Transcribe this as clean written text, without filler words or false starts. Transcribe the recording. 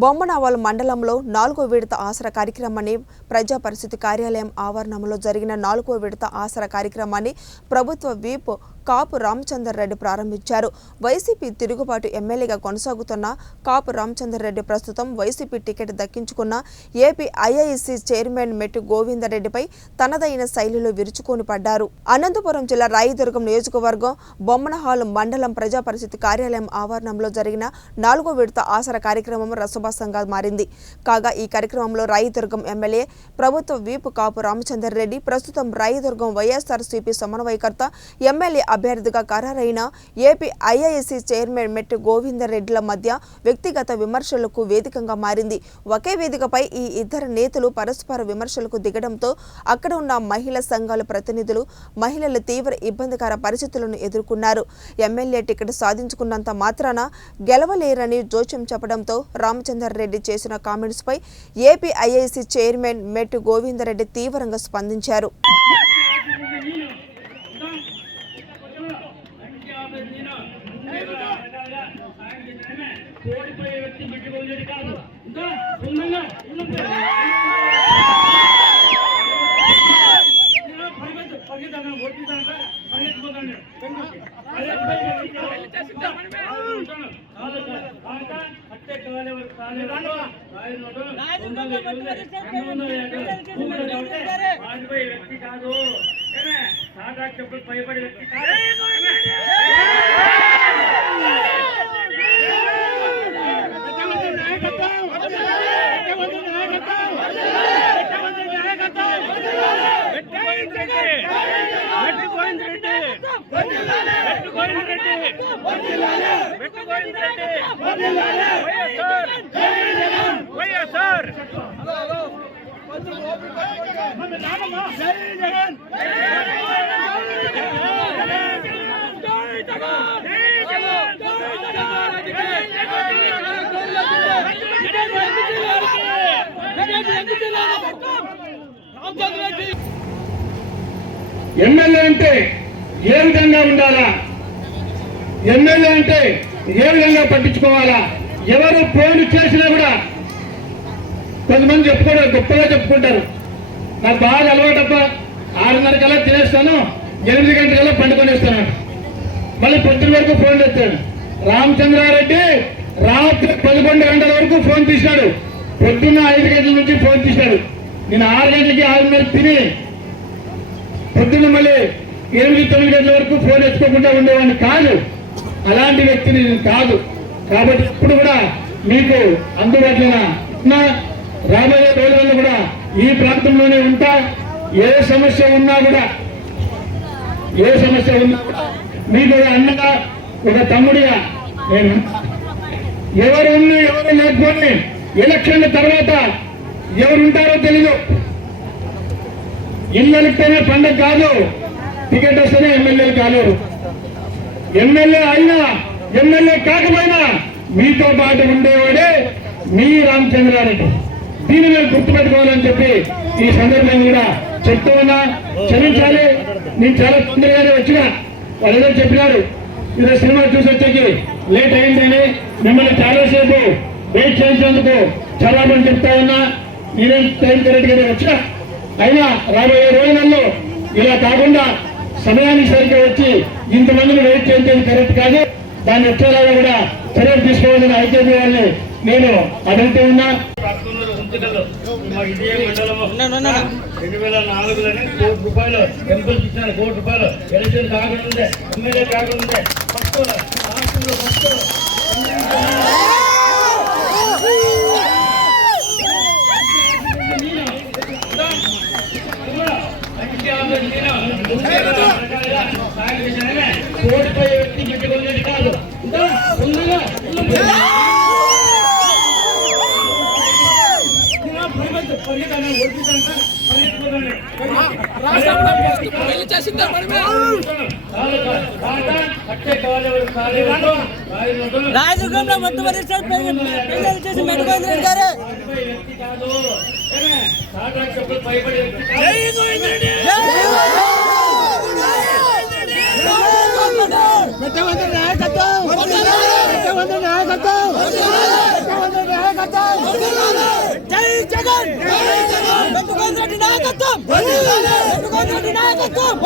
బొమ్మనవాల్ మండలంలో 4వ విడత ఆసరా కార్యక్రమాన్ని ప్రజా పరిషత్ కార్యాలయం ఆవరణంలో జరిగిన 4వ విడత ఆసరా కార్యక్రమాన్ని ప్రభుత్వ వీప్ కాపు రామచందర్ రెడ్డి ప్రారంభించారు. వైసీపీ తిరుగుబాటు ఎమ్మెల్యేగా కొనసాగుతున్న కాపు రామచందర్ రెడ్డి ప్రస్తుతం వైసీపీ టికెట్ దక్కించుకున్న ఏపీ ఐఐసి చైర్మన్ మెట్టు గోవిందరెడ్డిపై తనదైన శైలిలో విరుచుకొని పడ్డారు. అనంతపురం జిల్లా రాయదుర్గం నియోజకవర్గం బొమ్మనహాల్ మండలం ప్రజా పరిషత్ కార్యాలయం ఆవరణంలో జరిగిన 4వ విడత ఆసరా కార్యక్రమం రసభాసంగా మారింది. కాగా ఈ కార్యక్రమంలో రాయదుర్గం ఎమ్మెల్యే ప్రభుత్వ వీప్ కాపు రామచందర్ రెడ్డి, ప్రస్తుతం రాయదుర్గం వైఎస్ఆర్సీపీ సమన్వయకర్త ఎమ్మెల్యే అభ్యర్థిగా ఖరారైన ఏపీ ఐఐసి చైర్మన్ మెట్టు గోవిందరెడ్డిల మధ్య వ్యక్తిగత విమర్శలకు వేదికగా మారింది. ఒకే వేదికపై ఈ ఇద్దరు నేతలు పరస్పర విమర్శలకు దిగడంతో అక్కడ ఉన్న మహిళా సంఘాల ప్రతినిధులు మహిళలు తీవ్ర ఇబ్బందికర పరిస్థితులను ఎదుర్కొన్నారు. ఎమ్మెల్యే టికెట్ సాధించుకున్నంత మాత్రాన గెలవలేరని జోస్యం చెప్పడంతో రామచందర్ రెడ్డి చేసిన కామెంట్స్ పై ఏపీ ఐఐసి చైర్మన్ మెట్టు గోవిందరెడ్డి తీవ్రంగా స్పందించారు. ఎమ్మెల్యే అంటే ఏ విధంగా ఉండాలా, ఎమ్మెల్యే అంటే ఏ విధంగా పట్టించుకోవాలా, ఎవరు ఫోన్ చేసినా కూడా కొంతమంది చెప్పుకోవడం గొప్పగా చెప్పుకుంటారు. నాకు బాగా అలవాటప్ప 6:30 కల్లా తినేస్తాను, 8 గంటలకల్లా పండుకొనేస్తాను. మళ్ళీ పొద్దున వరకు ఫోన్ చేస్తాడు. రామచంద్రారెడ్డి రాత్రి 11 గంటల వరకు ఫోన్ తీసినాడు. పొద్దున్న 5 గంటల నుంచి ఫోన్ తీసినాడు. నేను 6 గంటలకి 6:30 తిని పొద్దున్న మళ్ళీ 8-9 గంటల వరకు ఫోన్ ఎత్తుకోకుండా ఉండేవాడిని కాదు. అలాంటి వ్యక్తిని నేను కాదు. కాబట్టి ఇప్పుడు కూడా మీకు అందుబాటులో రాబోయే రోజుల్లో కూడా ఈ ప్రాంతంలోనే ఉంటా. ఏ సమస్య ఉన్నా కూడా మీకు అన్నగా ఒక తమ్ముడిగా నేను ఎవరు ఉన్నా ఎవరు లేకపోతే ఎలక్షన్ల తర్వాత ఎవరు ఉంటారో తెలీదు. ఇళ్ళకితేనే పండగ కాదు, టికెట్ వస్తేనే ఎమ్మెల్యేలు కాలేరు. ఎమ్మెల్యే అయినా ఎమ్మెల్యే కాకపోయినా మీతో పాటు ఉండేవాడే మీ రామచంద్రారెడ్డి. దీన్ని మీరు గుర్తుపెట్టుకోవాలని చెప్పి ఈ సందర్భంగా కూడా చెప్తూ ఉన్నా. క్షమించాలి, నేను చాలా తొందరగానే వచ్చినా. వాళ్ళు ఏదో చెప్పినారు ఈరోజు సినిమా చూసి వచ్చేకి లేట్ అయిందని, మిమ్మల్ని చాలాసేపు వెయిట్ చేసినందుకు చాలా మంది చెప్తా ఉన్నా. నేనేం టైం కరెక్ట్ గానే వచ్చినా. అయినా రాబోయే రోజులలో ఇలా కాకుండా సమయానికి సరిగ్గా వచ్చి ఇంతమందిని వెయిట్ చేయించేది కరెక్ట్ కాదు. దాన్ని వచ్చేలాగా కూడా చర్యలు తీసుకోవాలని ఐకేపీ వాళ్ళని నేను అడుగుతూ ఉన్నా. 2004లోనే ₹1 టెంపుల్స్ ఇచ్చినారు. ₹1 ఎలక్షన్ కాకుండా ఎమ్మెల్యే కాకుండా ఓడిపోయే వ్యక్తి పెట్టుకునేది కాదు. రాయదుర్గంలో మొత్తం పెళ్లి చేసి మెట్టు గోవిందరెడ్డి గారు నాయకత్వం జగన్ బెట్టుకోని రెడ్డి నాయకత్వం బెట్టుకోని రెడ్డి నాయకత్వం